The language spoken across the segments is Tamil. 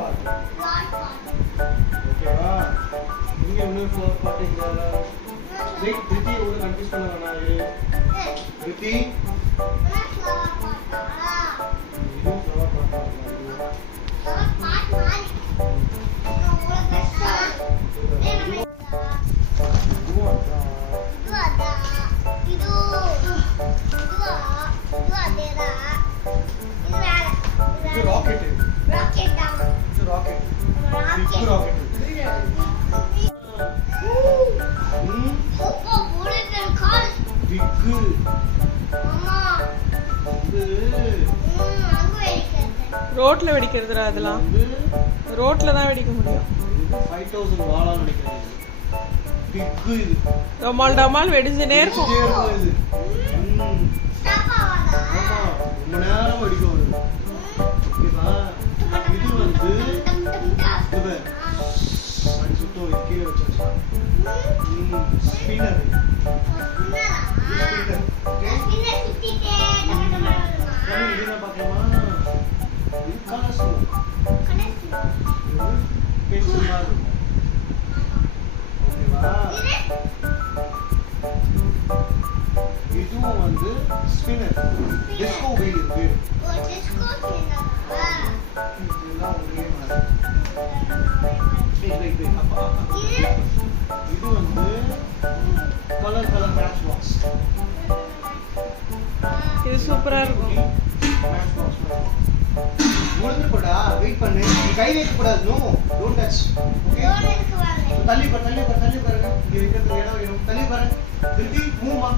பார்ட். ஓகேவா? இங்க இன்னொரு ஃப்ளவர் பார்ட் இங்க. வெயிட் திருப்பி ஒரு கன்ஃபியூஸ் பண்ண வேணாம். திருப்பி ஃப்ளவர் பார்ட்டா? இது ஃப்ளவர் பார்ட்டா? ஃப்ளவர் பார்ட் மாதிரி. உங்களுக்கு பெஸ்டா. இது ராக்கெட். ராக்கெட்டா? இது ராக்கெட். ராக்கெட். ராக்கெட். ஓப்போ புல்லட் கார். பிக். அம்மா. இது அங்க வெடிக்கிறது. ரோட்ல வெடிக்கிறதுடா அதெல்லாம். ரோட்ல தான் வெடிக்க முடியும். 5000 வாளா வெடிக்கிறது. பிக் இது. டமால் வெடிஞ்சினே இருக்கும். இது. ஸ்டாப் ஆவாதா? ஆமா. ரொம்ப நேரம் வெடிக்கும் அது. ஓகேவா? இது வந்து இது அது சுத்தோ கீழே வச்சா. ஸ்பின்னர். ஸ்பின்னர் சுத்திட்டே டமடமா. இது என்ன பார்க்கலாமா? இது கலர்ஸ். பென்சில் மாதிரி. ஓகேவா? இதுவும் வந்து ஸ்பின்னர். டிஸ்கோ வீல் இருக்கு. ஓ டிஸ்கோ ஸ்பின்னரா? இதெல்லாம் ஒரே மாதிரி. வெயிட் அப்பா. இது வந்து கலர் மேட்ச் பாக்ஸ். இது சூப்பரா இருக்கும். மேட்ச் பாக்ஸ் மாதிரி. முடிஞ்சு போடா. வெயிட் பண்ணு. நீ கை வைக்க கூடாது. No don't touch. ஓகே? ரோடுக்கு வாங்க. தள்ளி பாருங்க. இங்க இருக்கிறது இடம் வேணும். தள்ளி பாருங்க. திருப்பி மூவ்மா.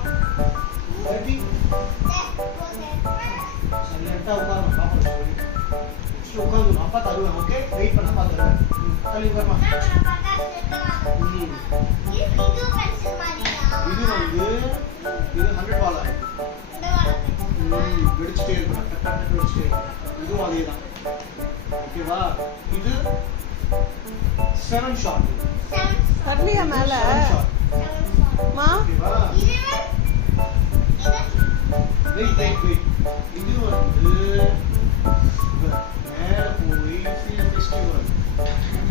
திருப்பி சைலண்டா உட்காருங்க. பாப்பா சொல்லி. உட்காந்து அப்பா தருவேன். ஓகே? வெயிட் பண்ண பாத்துறேன். தள்ளி பாருமா. இது பென்சில் மாதிரியா? இது வந்து இது 100 வாலா இருக்கு. வெடிச்சிட்டே இருக்கும். டக் வெடிச்சிட்டே இருக்கும். இதுவும் அதே தான். ஓகேவா? இது 7 ஷாட். வரலையா மேல? மா ஓகேவா? வெயிட். இது வந்து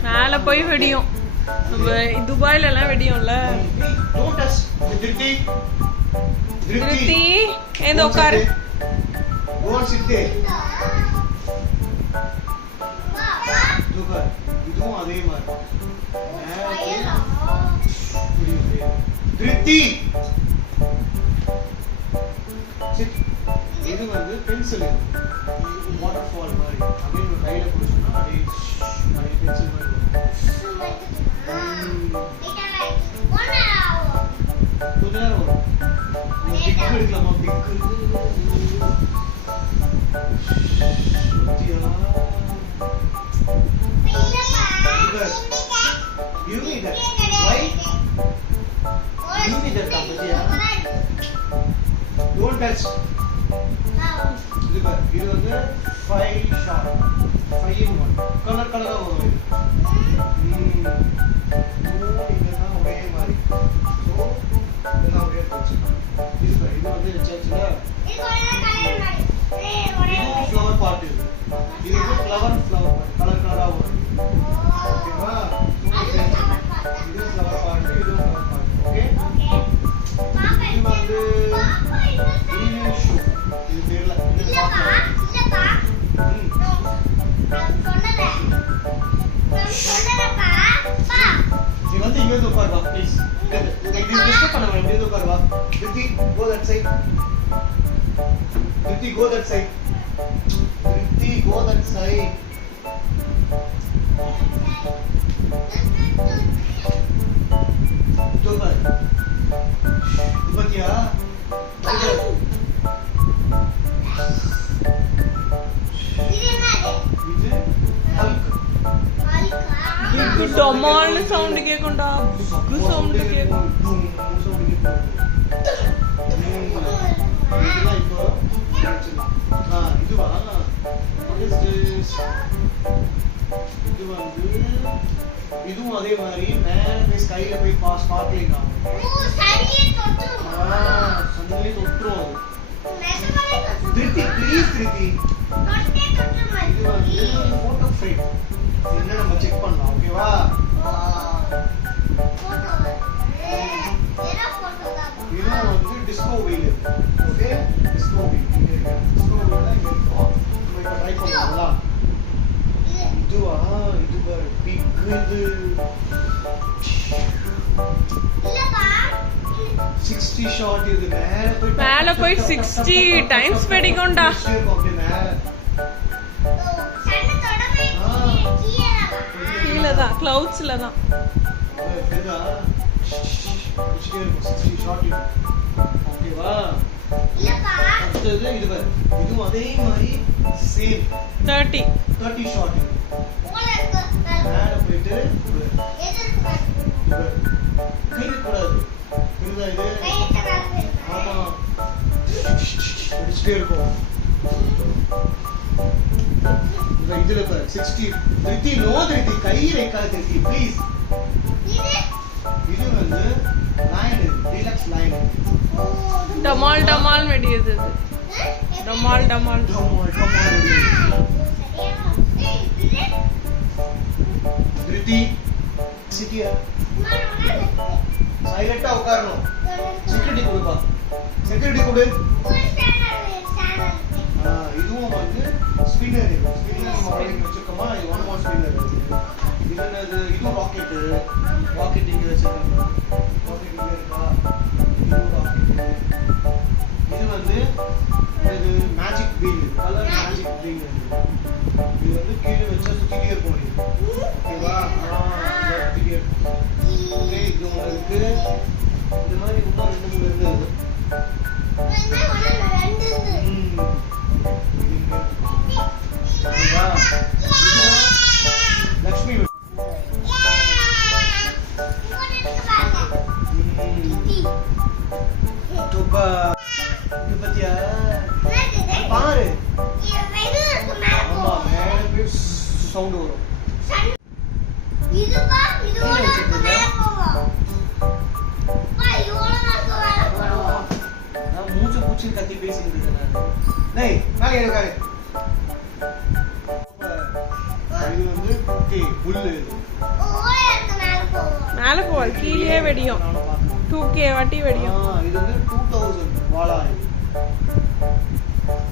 மேல போய் வெடியும். நம்ம துபாயில எல்லாம் வெடியும்ல. திருப்தி ஏந்து உட்காரு. இதுவும் அதே மாதிரி. திருப்தி இது வந்து பென்சில். வாட்டர் ஃபால் மாதிரி. அப்படியே ஒரு கையில பிடிச்சோம்னா அப்படியே பென்சில் மாதிரி வரும். கொஞ்ச நேரம் வரும். பிக் எடுக்கலாமா? Pic Don't touch. இது வந்து 5 ஷாட். 5 in 1. கலரா வரும். இதெல்லாம் ஒரே மாதிரி. சோ இதெல்லாம் ஒரே touch. இது வந்து சர்ச்சில் ஃப்ளவர் பார்ட். இது ஃப்ளவர் பார்ட். கலரா வரும். ஓகேவா? இது ஃப்ளவர் பார்ட். இது ஃப்ளவர் பார்ட். ஓகே? இது வந்து இது தெரியல. நீ வந்து இங்க வந்து உட்காரு வா ப்ளீஸ். இது டிஸ்டர்ப் பண்ண வேண்டாம். இங்க உட்காரு வா. Priti, go that side. Priti, go that side. Priti, go that side. तो कर बतिया டமால் சவுண்ட் கேக்கும்டா. சவுண்ட் கேக்கும். இதுவா? What is this? இது வந்து இதுவும் அதே மாதிரி மேலே ஸ்கைல போய் ஸ்பார்க்லிங் ஆகும். சன்னிலே தொட்டுரும் அது. திருத்தி ப்ளீஸ் திருத்தி. இது வந்து போட்டோ ஃப்ரேம். என்ன நம்ம செக் பண்ணலாம் ஓகேவா போட்டோ ஏரோ போட்டோ தான் இது வந்து disco wheel okay disco wheel disco wheel இங்க இருக்கும் நம்ம இப்ப ட்ரை பண்ணலாம் இது இதுவா இது பாரு பிக் இது இல்லப்பா 60 ஷாட் இது மேல போய் 60 டைம்ஸ் வெடிக்கும்டா. அப்படியே மேல சன்ன தொடமே கீழே தான் கிளவுட்ஸ்ல தான். தெரியுதா 60 ஷாட் இது ஓகேவா இல்லப்பா அடுத்தது இது பாரு இதுவும் அதே மாதிரி சேம் 30 ஷாட் இது போல இருக்கு மேல போயிட்டு எது இருக்கு கை கூடாது தெரியுதா இது கையிட்ட மேல ஆமா அடிச்சுட்டே இருக்கும் இதுல பாரு 60 திருத்தி நோ திருத்தி கை வைக்காத திருத்தி ப்ளீஸ் இது இது வந்து லைன் டீலக்ஸ் லைன் டமால் டமால் வெடியுது இது. டமால் டமால். திருத்தி சிட்டியா சைலண்டா உட்காரணும் செக்யூரிட்டி கொடுப்பா செக்யூரிட்டி கொடு இதுவும் வந்து ஸ்பின்னர் ஸ்பின்னர் நம்ம ஆல்ரெடி வச்சிருக்கோமா இது ஒன் மோர் ஸ்பின்னர் இது என்னது இதுவும் ராக்கெட் ராக்கெட் இங்க வச்சிருக்காங்க ராக்கெட் இங்க இருக்கா இதுவும் ராக்கெட் இது வந்து இது magic wheel colour magic wheel இது வந்து கீழே வச்சா சுத்திட்டே இருக்கும் இது ஓகேவா சுத்திட்டே இருக்கும் ஓகே இது உங்களுக்கு இந்த மாதிரி இன்னும் 2 3 இருந்தது லக்ஷ்மி பத்தியா பாரு ஆமா மேல போய் சவுண்ட் வரும் நான் மூச்சு பூச்சி கத்தி பேசிட்டு இருக்கேன் டேய் மேலே இருக்காரு இது வந்து ஓகே புல்லு மேல போவாது கீழே வெடியும். 2K வாட்டி வெடியும். இது வந்து 2000 வாலா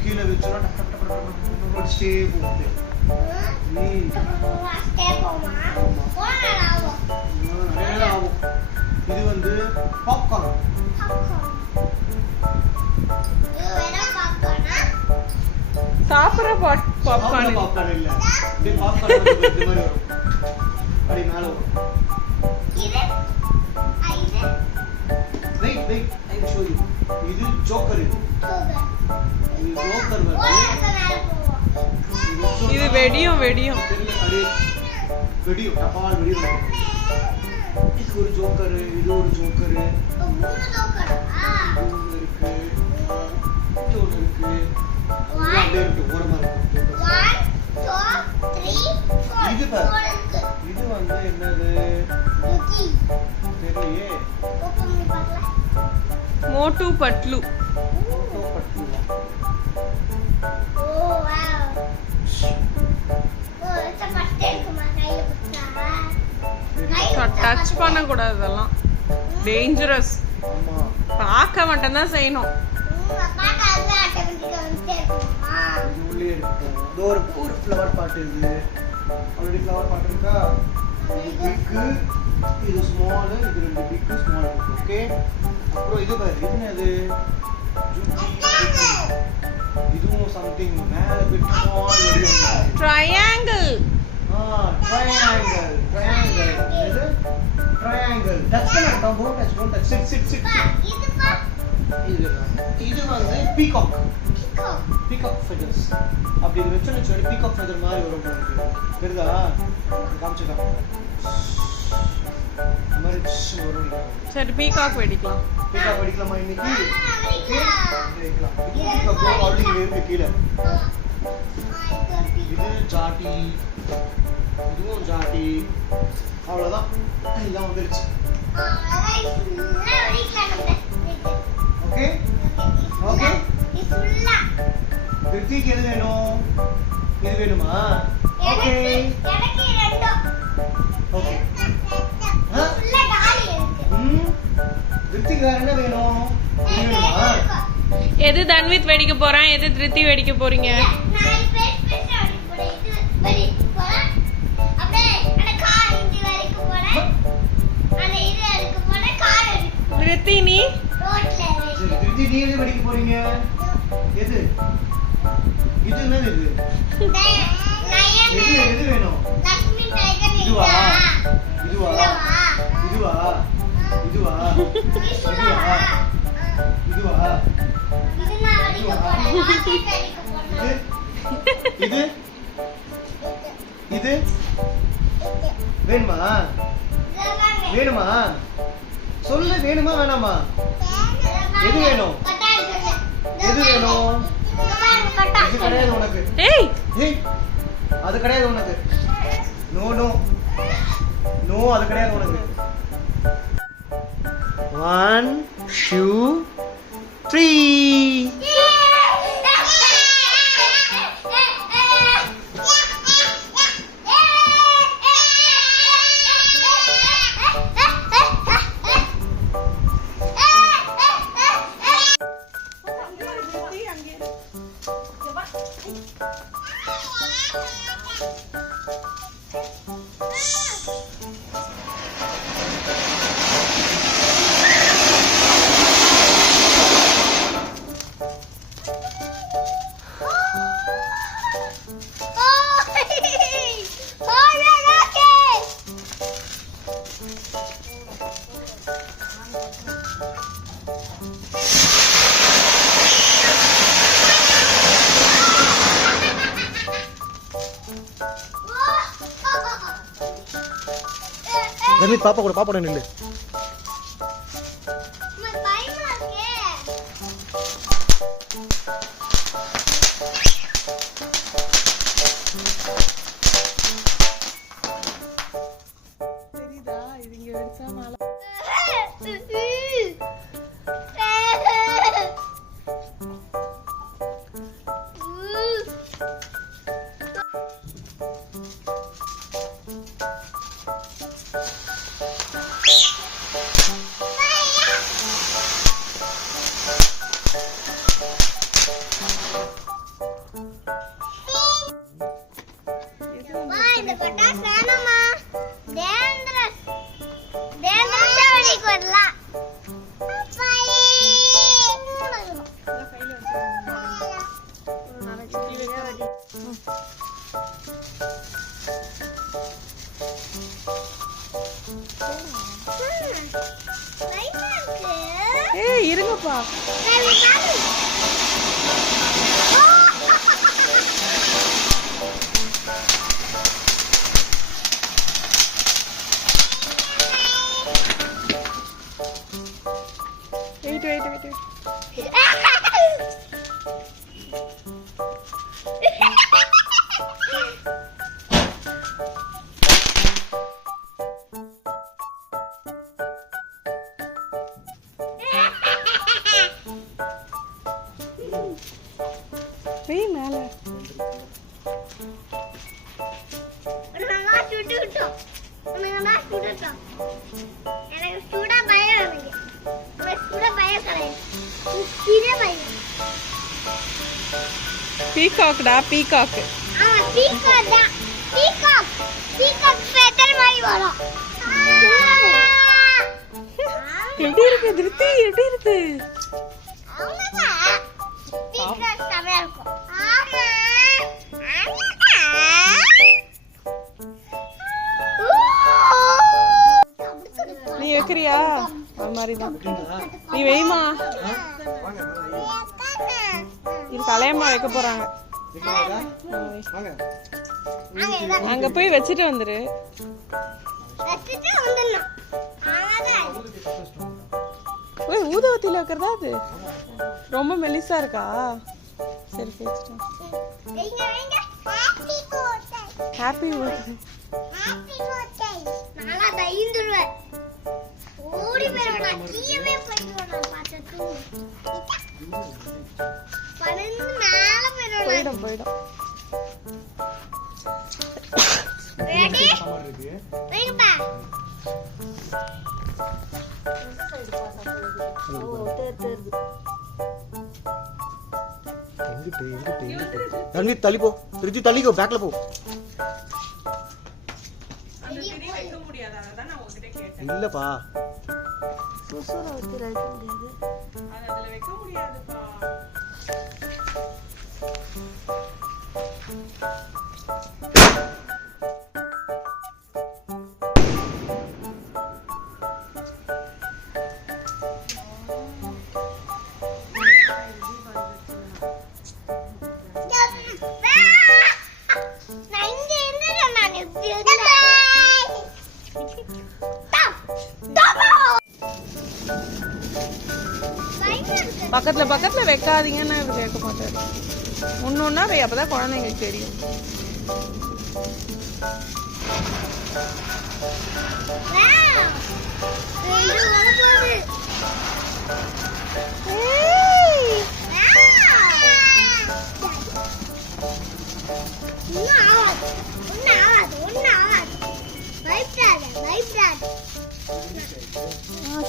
கீழே வச்சோம்னா டக் டக் டக் டக் அடிச்சே போகுது நிறைய ஆகும் இது வந்து பாப்கார்ன் சாப்பிடுற பாப்கார்ன். பாப்கார்ன் இல்ல இது பாப்கார்ன் இந்த மாதிரி வரும் அப்படி மேல வரும் wait wait I will show you இது ஜோக்கர் இது ஜோக்கர் இது வெடியும் வெடியும். வெடியும் டபால் வெடியும் இது ஒரு ஜோக்கர் இது ஒரு ஜோக்கர் இருக்கு இது ஒன்று இருக்கு அப்படியே இருக்கு ஓரமா இருக்கு இது பாரு இது வந்து என்னது தெரியலையே மோட்டு பட்லு. டச் பண்ண கூடாது இதெல்லாம் டேஞ்சரஸ். ஆமா பார்க்க மட்டும் தான் செய்யணும். இது உள்ளே இருக்கு இது ஒரு ஃப்ளவர் பாட் இது ஆல்ரெடி ஃப்ளவர் பாட் இருக்கா இது பிக் இது ஸ்மால் இது ரெண்டு பிக் ஸ்மால் ஓகே அப்புறம் இது பாரு இது என்னது இதுவும் சம்திங் மேல பிட் ஸ்மால் வெடியும் ட்ரையாங்கிள். ட்ரையாங்கிள் ட்ரையாங்கிள் இது ட்ரையாங்கிள் டச் பண்ண டோன்ட் டச் சிட் இது வந்து பீகாக் பீகாக் ஃபெதர்ஸ் அப்படி இது வெச்சோன்னு சொல்லி பீகாக் ஃபெதர் மாதிரி வரும் உங்களுக்கு தெரியுதா காமிச்சுக்கலாம் இந்த மாதிரி வரும் சரி பீகாக் வெடிக்கலாம். பீகாக் வெடிக்கலாமா இன்னைக்கு வெடிக்கலாம் இது பீகாக் ஆல்ரெடி இங்க இருக்கு கீழே இது ஜாட்டி இதுவும் ஜாட்டி அவ்வளோதான் எல்லாம் வந்துருச்சு ஓகே ஓகே கிருத்திக்கு எது வேணும் இது வேணுமா ஓகே எனக்கு ரெண்டும் ஓகே உள்ள டாலி இருக்கு ரித்திக் வேற என்ன வேணும் இது வேணுமா எது தன்வித் வெடிக்க போறான், எது திருத்தி வெடிக்க போறீங்க? நான் பேஸ் அடிக்க போறேன். இது வெடி போறேன். அப்படியே அந்த கார் இங்க வரைக்கும் போறேன். அந்த இது அடிக்க போறேன். கார் அடிக்க திருத்தி நீ ரோட்ல சரி ரித்தி நீ எது வெடிக்க போறீங்க எது இது என்னது இது எது எது வேணும் லக்ஷ்மி டைகர் இதுவா இதுவா இதுவா இதுவா இதுவா இதுவா இது நான் அடிக்க போறேன். ராக்கெட் அடிக்க போறேன். இது இது வேணுமா வேணுமா சொல்லு வேணுமா வேணாமா எது வேணும் எது வேணும் இது கிடையாது உனக்கு ஏய் ஏய் அது கிடையாது உனக்கு நோ நோ நோ அது கிடையாது உனக்கு 1 2 3 தன்வித் பாப்பா கூட நில்லு தெரியுதா இது இங்க வெடிச்சா மேல இந்த பட்டாசு வேணாமா டேஞ்சரஸ் டேஞ்சரஸா வெடிக்க வரலாம் ஏய் இருங்கப்பா வெயிட் வெய் மேல எனக்கு சுட பயம் எனக்கு சுட பயம் கிடையாது பயம் பீகாக்டா பீகாக் ஆமா பீகாக் தான் பீகாக் ஃபெதர் மாதிரி வரும் எப்படி இருக்கு திருத்தி எப்படி இருக்கு அவ்வளவுதான் பீகாக் செமையா இருக்கும் ஆமா நீ வைக்கிறியா அது மாதிரிதான் நீ வெய்மா இது கலையம்மா வைக்க போறாங்க அங்க போய் வச்சுட்டு வந்துரு ஓய் ஊதுவத்தில வைக்கிறதா அது ரொம்ப மெலிசா இருக்கா சரி வச்சுட்டேன் ஹாப்பி பர்த்டே நானா தைந்துருவேன் ஓடி போயிடுவேன் கீழே போயிடுவேன் பார்த்து பறந்து மேல போயிடுவேன் போயிடும் தண்ணி தள்ளி போ, திருச்சி தள்ளிக்கோ, பேக்ல போ. அந்த திரி வைக்க முடியாது, அதான் நான் உங்ககிட்ட கேட்டேன். இல்லப்பா, அது அதுல வைக்க முடியாதுப்பா. நான் இங்க இருந்தேன், நான் இப்படி இருந்தேன். பக்கத்துல பக்கத்துல வைக்காதீங்கன்னா இவர் கேட்க மாட்டாரு. ஒன்னொன்னா வை, அப்பதான் குழந்தைங்களுக்கு தெரியும்.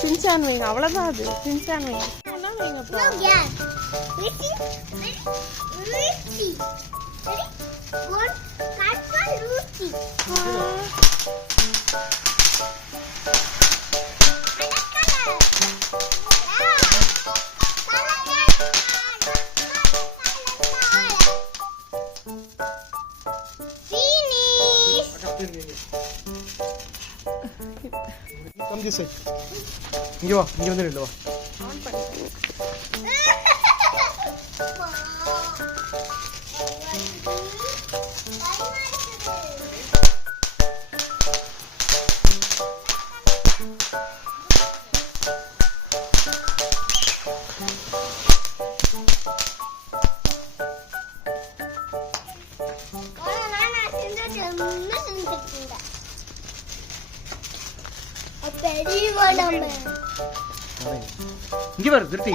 சின்சான் வைங்க, அவ்வளவுதான். அது சின்சான் வைங்க. வைங்கப்பா. come this side. இங்க வா, இங்க வந்து நில்லு வா. ஆன் பண்ணி. இங்க வர திருத்தி.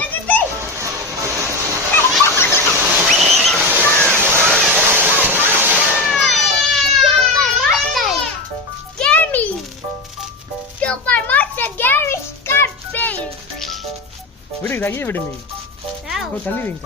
விடு, கையை விடு. நீ தள்ளி வைங்க.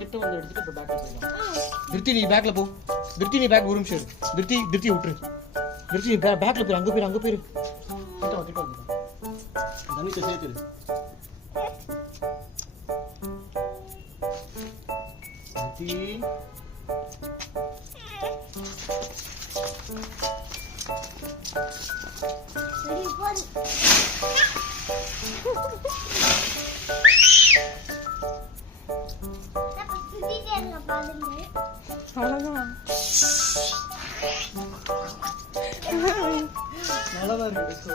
கிட்ட வந்து எடுத்துட்டு இப்ப பேக்ல போலாம். திருத்தி நீ பேக்ல போ. திருத்தி நீ பேக் ஒரு நிமிஷம் இரு. திருத்தி விட்டுரு. திருத்தி நீ பேக்ல போய் அங்க போய் கிட்ட வா. தண்ணிக்கு சேர்த்துரு. திருத்தி அவ்வளவுதான். நல்லதான் இருக்கு.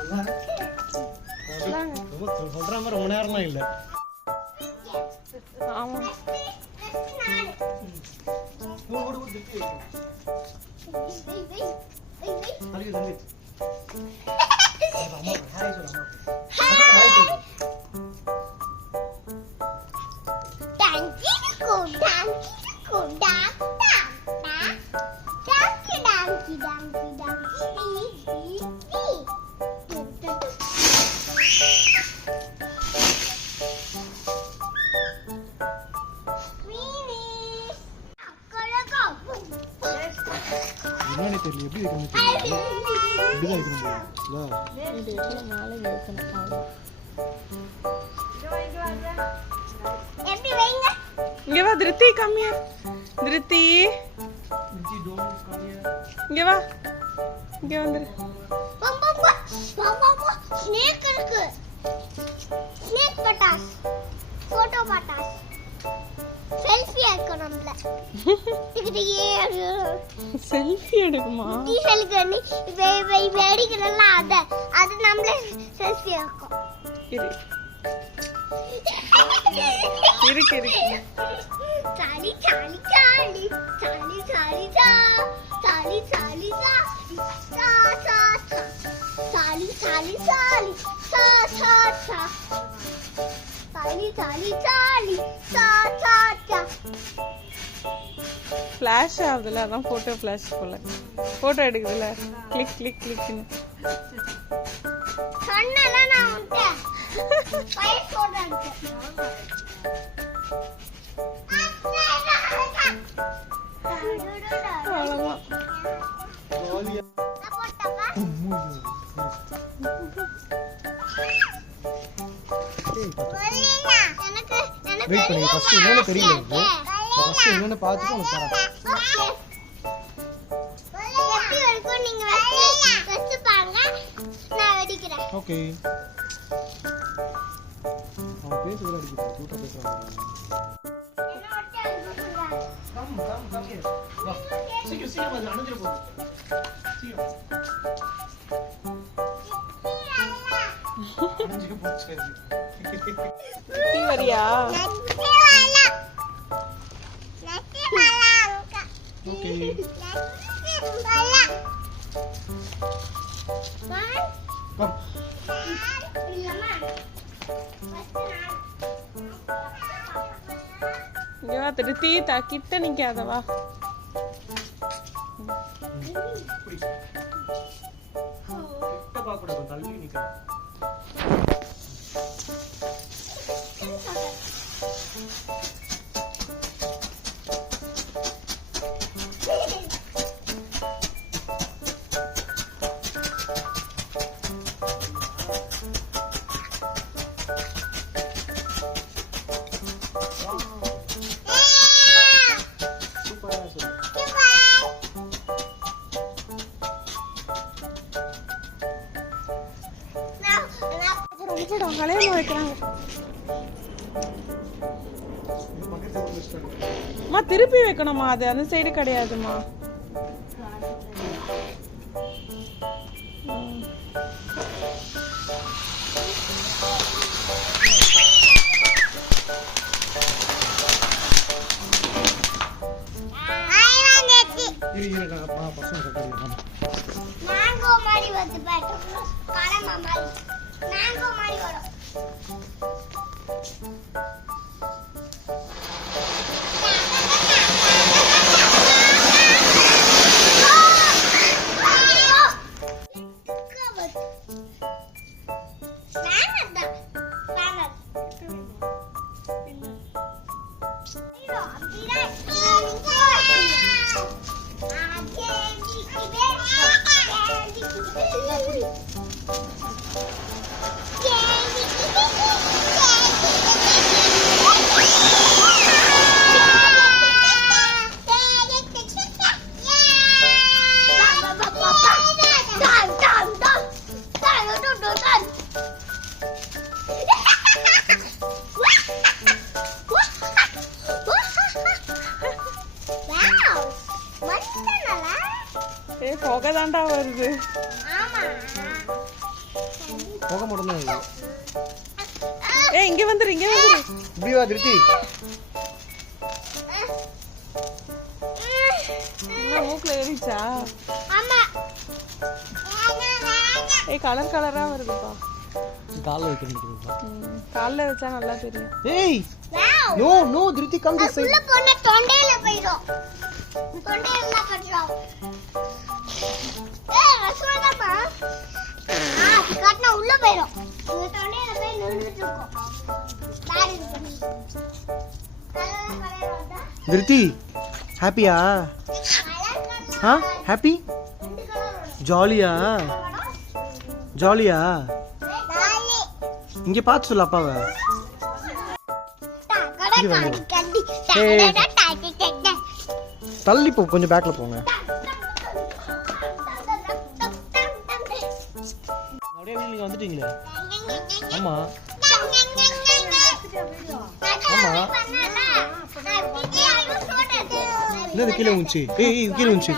சொல்ற மாதிரி ரொம்ப நேரம்லாம் இல்லை. ஆமா. என்னன்னு தெரியல, எப்படி வைக்கணும் தெரியல. இப்படிதான் வைக்கணும். இது எவ்வளவு மேலே வைக்கணும். இங்க வா திருத்தி, கம்மியா திருத்தி. இங்க வா, இங்க வந்துரு. ஸ்னேக் இருக்கு. ஸ்னேக் பட்டாஸ், போட்டோ பட்டாஸ். செல்ஃபி எடுக்கணும்ல. செல்ஃபி எடுக்குமா? வெடிக்கிறல்ல, அது நம்மளே செல்ஃபி எடுக்கும். இரு. இருக்கு இருக்கு. சாலி சாலி சாலி சாலி சாலி சா சாலி சாலி சா சா சா சாலி சாலி சாலி சா சா சா சாலி சாலி சாலி சா சா சா. ஃபிளாஷ் ஆகுதுல, அதான் போட்டோ ஃபிளாஷ் போல. போட்டோ எடுக்குதுல, கிளிக் கிளிக் கிளிக்னு. சொன்னல நான் உன்கிட்ட ஃபைல் போடுறேன். அவ்வளவுதான். ஜாலியா வெயிட் பண்ணுங்க. ஃபர்ஸ்ட் என்னன்னு தெரியல எனக்கு. ஃபர்ஸ்ட் என்னன்னு பார்த்துட்டு உங்களுக்கு தரேன். எப்படி இருக்கும் நீங்க வெச்சு பாருங்க, நான் வெடிக்கிறேன். ஓகே. அவன் பேசுறத அடிக்குது. கூட்ட பேசுறாங்க. என்ன ஒட்டை அடிக்குறாங்க. Come come come here. வா. சீக்கிரம் சீக்கிரம் வந்து அணைஞ்சிர போகுது. சீக்கிரம். அணைஞ்சிர போச்சு. நீ வரியா? ஓகே. கம். இங்க வா திருத்தி, கிட்ட நிக்காதவா. இப்படி. கிட்ட பார்க்க கூடாது, தள்ளி நிக்கணும். கலையமா வைக்கிறாங்க. அம்மா திருப்பி வைக்கணுமா? அது அந்த சைடு கிடையாதுமா. மேங்கோ மாதிரி வந்து பாரு, கலமா மாதிரி மேங்கோ மாதிரி வரும். புகை தாண்டா வருது. புகை மட்டும் தான் வருது. இங்க வந்துரு, இங்க வந்துரு. இப்படி வா திருத்தி. மூக்குல ஏறிச்சா? ஆமா. கலர் கலரா வருதுப்பா. கால்ல வைக்கிறீங்களா? கால்ல வச்சா நல்லா தெரியும். ஏய் நோ நோ திருத்தி கம் திஸ் சைடு. உள்ள போனா தொண்டையில போயிடும். தொண்டையில பட்டுரும். ரசமாதாப்பா. அது காட்னா உள்ள போயிடும். இந்த தொண்டையில போய் நின்னுட்டு இருக்கும். பாரு பண்ணி. திருத்தி ஹாப்பியா? ஹாப்பி? ஜாலியா? ஜாலியா? இங்க பார்த்து சொல்லு அப்பாவை. தள்ளி போ, கொஞ்சம் பேக்ல போங்க. அப்படியே நீங்க வந்துட்டீங்களே. ஆமா ஆமா. என்ன கீழே உஞ்சி? ஏய் கீழே உஞ்சி.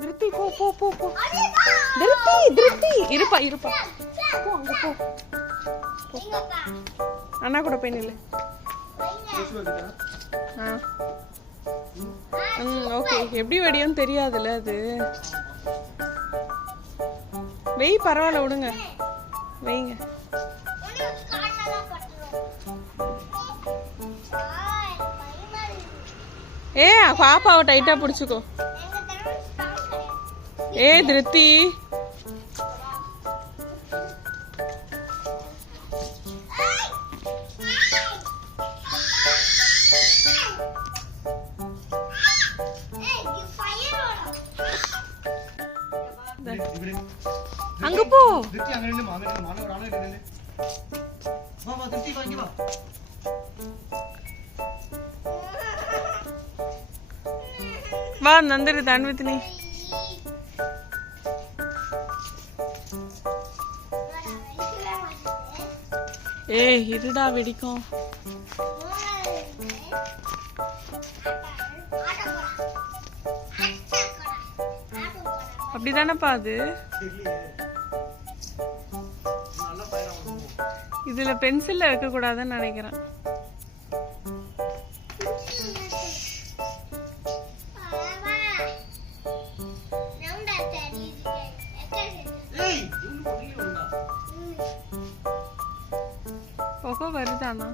திருத்தி போ போ போ போ. திருத்தி திருத்தி இருப்பா இருப்பா. போ அங்க போ. போ எங்கப்பா அண்ணா கூட போய் நில்லு வைங்க ஆ ஓகே எப்படி வெடியும் தெரியாதுல்ல அது வெய் பரவாயில்ல விடுங்க வைங்க ஒண்ணு காணல பட்டுறோம் ஏ பாப்பாவை டைட்டா பிடிச்சுக்கோ எங்க தரம் ஸ்ட்ராங் கிடையாது ஏ திருத்தி அங்க போ திருத்தி அங்க நின்னு மாணவர் ஆனா நின்னு வா வா திருத்தி வா இங்க வா வா நந்திரி தன்வித்னி ஏ இருடா வெடிக்கும் அப்படிதானப்பா அது தெரியலையே நல்ல ஃபயர் ஆகும் இதுல பென்சில்ல வைக்க கூடாதுன்னு நினைக்கிறேன் ஏய் இவங்க போறீங்க ஒண்ணா புகை வருதாண்ணா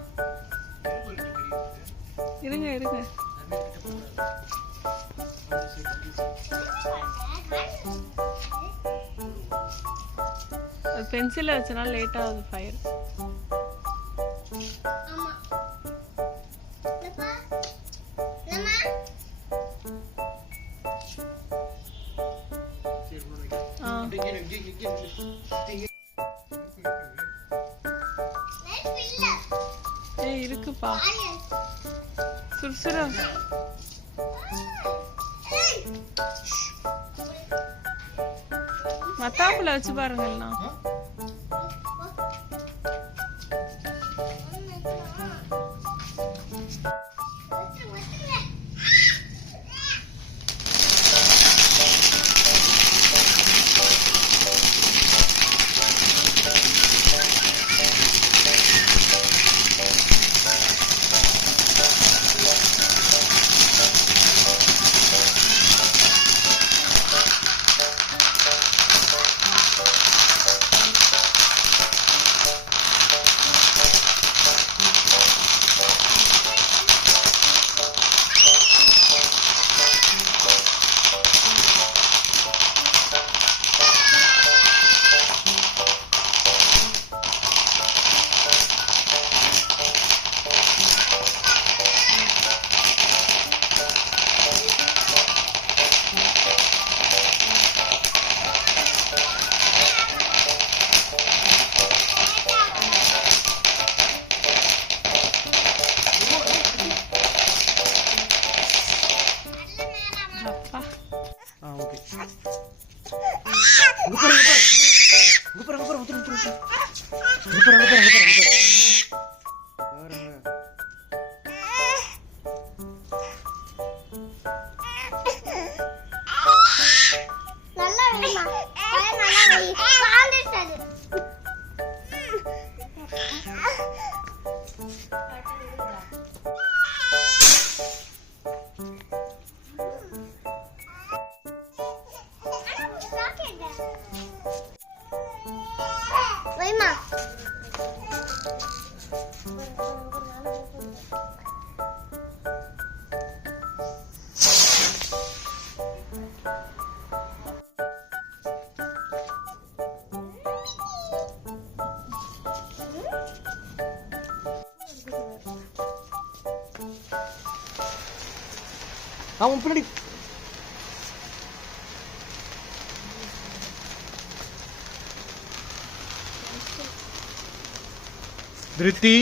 இருங்க இருங்க அது பென்சில்ல வச்சனால லேட் ஆகுது ஃபயர் ஆ ஏய் இருக்குப்பா சுறுசுறு மத்தாப்புல வச்சு பாருங்கண்ணா அப்பா ஆ ஓகே இங்க பாரு நல்லா வைமா நல்லா வை காலிட்டது வைமா அவன் பின்னாடி திருத்தி